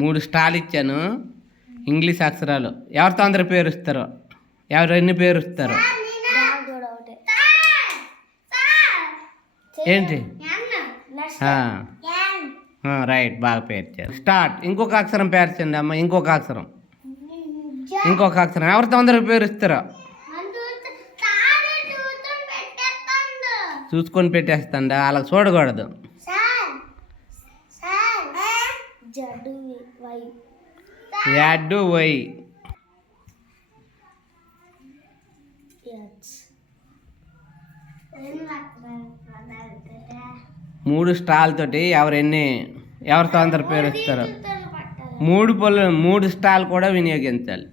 3 stall ఇచ్చాను. English అక్షరాలు ఎవరితో అందరు పేరు ఇస్తారో, ఎవరు ఎన్ని పేరు ఇస్తారో. ఏంటి? రైట్, బాగా పేర్చారు. స్టార్ట్. ఇంకొక అక్షరం పేర్చండి అమ్మ. ఇంకొక అక్షరం ఎవరితో అందరు పేరు ఇస్తారో చూసుకొని పెట్టేస్తాండా, అలా చూడకూడదు. యాడ్ వై 3 స్టాల్ తోటి ఎవరితో అందరు పేరు ఇస్తారో 3 స్టాల్ కూడా వినియోగించాలి.